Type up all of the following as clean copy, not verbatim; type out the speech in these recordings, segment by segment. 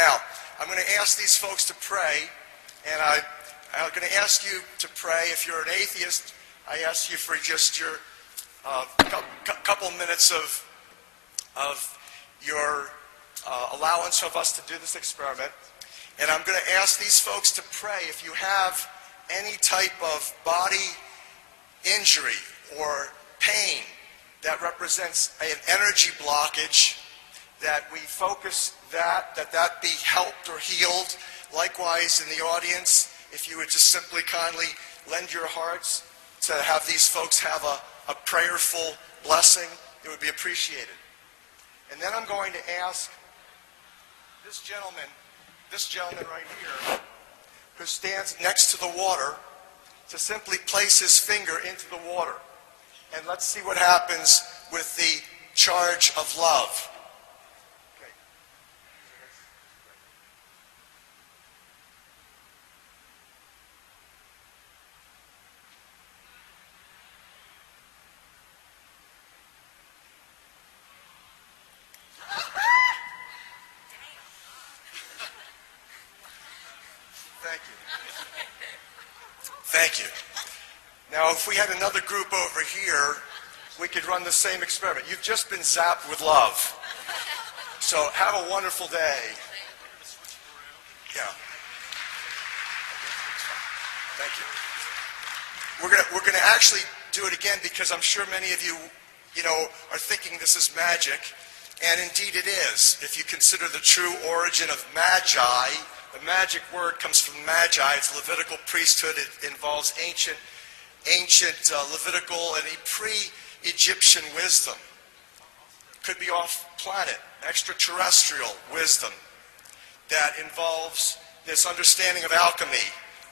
Now, I'm going to ask these folks to pray, and I'm going to ask you to pray. If you're an atheist, I ask you for just your couple minutes of your allowance of us to do this experiment. And I'm going to ask these folks to pray. If you have any type of body injury or pain that represents an energy blockage, that we focus that be helped or healed. Likewise, in the audience, if you would just simply kindly lend your hearts to have these folks have a prayerful blessing, it would be appreciated. And then I'm going to ask this gentleman right here, who stands next to the water, to simply place his finger into the water. And let's see what happens with the charge of love. Okay. Thank you. Thank you. Now, if we had another group over here, we could run the same experiment. You've just been zapped with love. So have a wonderful day. Yeah. Thank you. We're gonna actually do it again, because I'm sure many of you, are thinking this is magic, and indeed it is. If you consider the true origin of magi, the magic word comes from magi. It's Levitical priesthood. It involves ancient Levitical and pre-Egyptian wisdom. Could be off-planet, extraterrestrial wisdom that involves this understanding of alchemy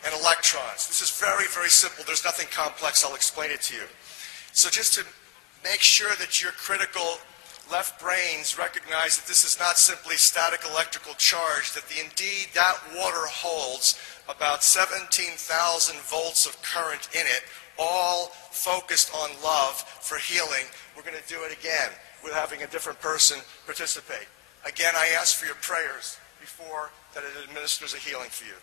and electrons. This is very, very simple. There's nothing complex. I'll explain it to you. So just to make sure that your critical left brains recognize that this is not simply static electrical charge, that indeed that water holds about 17,000 volts of current in it, all focused on love for healing. We're going to do it again with having a different person participate. Again, I ask for your prayers before that it administers a healing for you.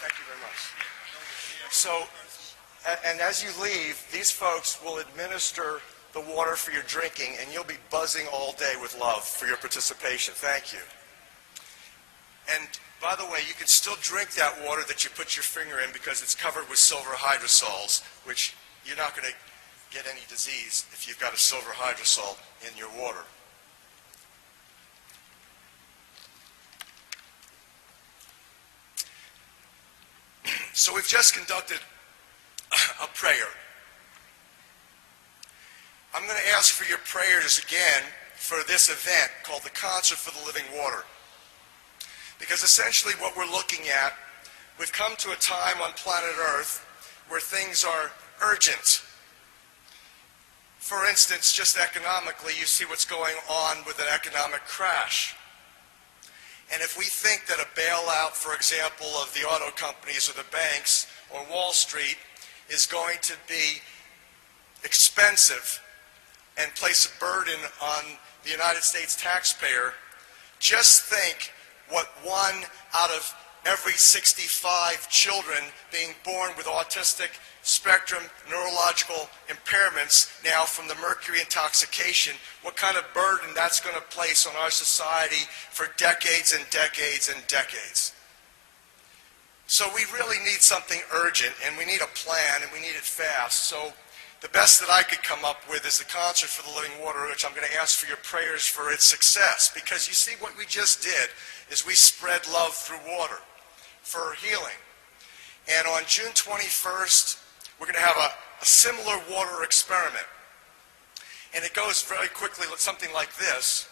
Thank you very much. So, and as you leave, these folks will administer the water for your drinking, and you'll be buzzing all day with love for your participation. Thank you. And by the way, you can still drink that water that you put your finger in, because it's covered with silver hydrosols, which you're not going to get any disease if you've got a silver hydrosol in your water. So we've just conducted a prayer. I'm going to ask for your prayers again for this event called the Concert for the Living Water. Because essentially what we're looking at, we've come to a time on planet Earth where things are urgent. For instance, just economically, you see what's going on with an economic crash. And if we think that a bailout, for example, of the auto companies or the banks or Wall Street is going to be expensive and place a burden on the United States taxpayer, just think what 1 out of every 65 children being born with autistic spectrum neurological impairments now from the mercury intoxication, what kind of burden that's going to place on our society for decades and decades and decades. So we really need something urgent, and we need a plan, and we need it fast. So the best that I could come up with is the Concert for the Living Water, which I'm going to ask for your prayers for its success. Because you see, what we just did is we spread love through water for healing. And on June 21st, we're going to have a similar water experiment. And it goes very quickly, something like this.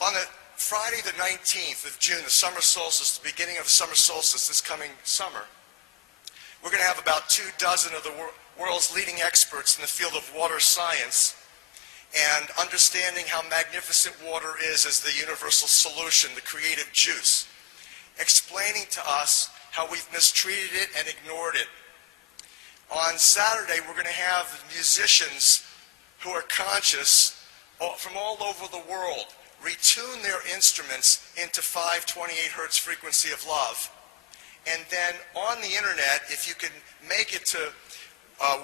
On the Friday the 19th of June, the summer solstice, the beginning of the summer solstice this coming summer, we're going to have about 24 of the world's leading experts in the field of water science. and understanding how magnificent water is as the universal solution, the creative juice, explaining to us how we've mistreated it and ignored it. On Saturday, we're going to have musicians who are conscious from all over the world retune their instruments into 528 hertz frequency of love. And then on the internet, if you can make it to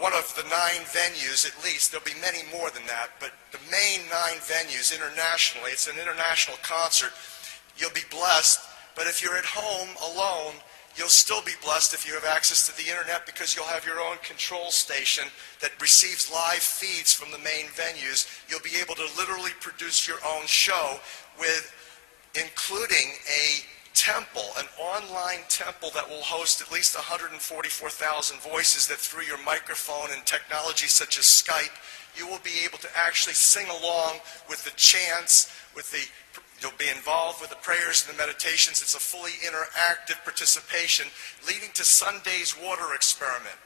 one of the 9 venues at least, there'll be many more than that, but the main 9 venues internationally, it's an international concert, you'll be blessed. But if you're at home alone, you'll still be blessed if you have access to the internet, because you'll have your own control station that receives live feeds from the main venues. You'll be able to literally produce your own show with including a temple, an online temple that will host at least 144,000 voices that through your microphone and technology such as Skype, you will be able to actually sing along with the chants, you'll be involved with the prayers and the meditations. It's a fully interactive participation leading to Sunday's water experiment.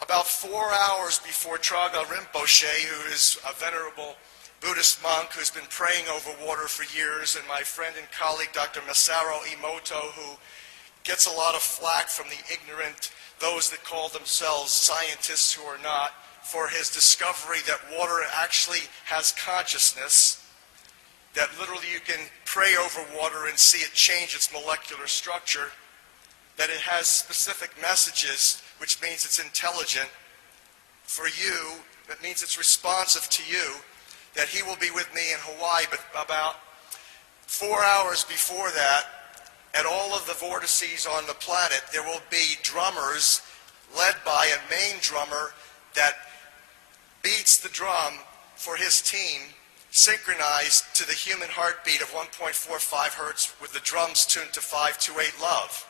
About 4 hours before Traga Rinpoche, who is a venerable Buddhist monk who's been praying over water for years, and my friend and colleague Dr. Masaru Emoto, who gets a lot of flack from the ignorant, those that call themselves scientists who are not, for his discovery that water actually has consciousness, that literally you can pray over water and see it change its molecular structure, that it has specific messages, which means it's intelligent for you, that means it's responsive to you, that he will be with me in Hawaii. But about 4 hours before that, at all of the vortices on the planet, there will be drummers led by a main drummer that beats the drum for his team, synchronized to the human heartbeat of 1.45 hertz with the drums tuned to 528 love.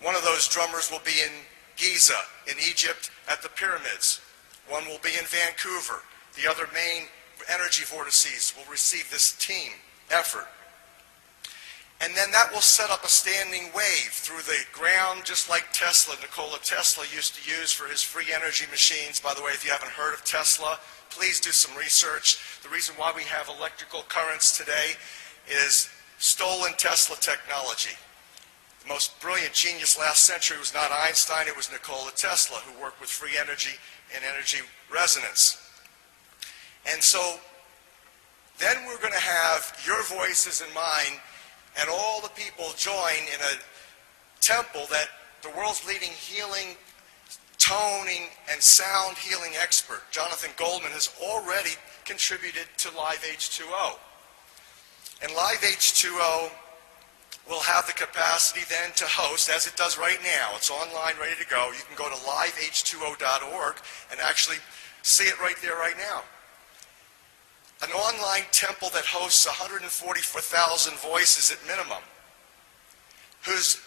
One of those drummers will be in Giza in Egypt at the pyramids. One will be in Vancouver. The other main energy vortices will receive this team effort. And then that will set up a standing wave through the ground, just like Nikola Tesla used to use for his free energy machines. By the way, if you haven't heard of Tesla, please do some research. The reason why we have electrical currents today is stolen Tesla technology. The most brilliant genius last century was not Einstein, it was Nikola Tesla, who worked with free energy and energy resonance. And so then we're going to have your voices and mine and all the people join in a temple that the world's leading healing, toning, and sound healing expert, Jonathan Goldman, has already contributed to Live H2O. And Live H2O will have the capacity then to host, as it does right now. It's online, ready to go. You can go to liveh2o.org and actually see it right there right now. An online temple that hosts 144,000 voices at minimum, whose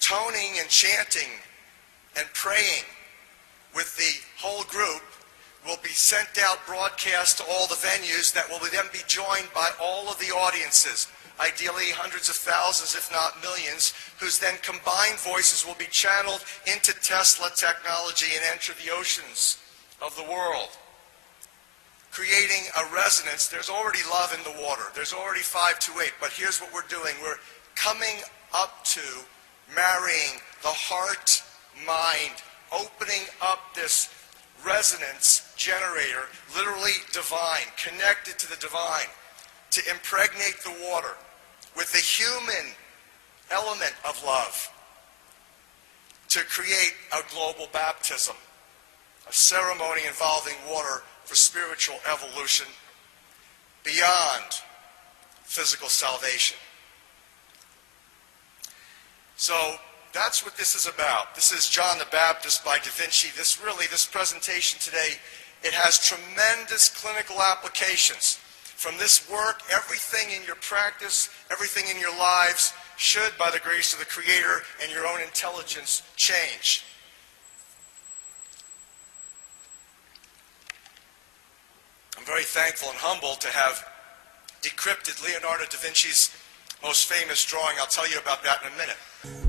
toning and chanting and praying with the whole group will be sent out broadcast to all the venues that will then be joined by all of the audiences, ideally hundreds of thousands, if not millions, whose then combined voices will be channeled into Tesla technology and enter the oceans of the world, creating a resonance. There's already love in the water. There's already 528, but here's what we're doing. We're coming up to marrying the heart, mind, opening up this resonance generator, literally divine, connected to the divine, to impregnate the water with the human element of love, to create a global baptism, a ceremony involving water for spiritual evolution beyond physical salvation. So that's what this is about. This is John the Baptist by Da Vinci. This presentation today, it has tremendous clinical applications. From this work, everything in your practice, everything in your lives should, by the grace of the Creator and your own intelligence, change. I'm very thankful and humbled to have decrypted Leonardo da Vinci's most famous drawing. I'll tell you about that in a minute.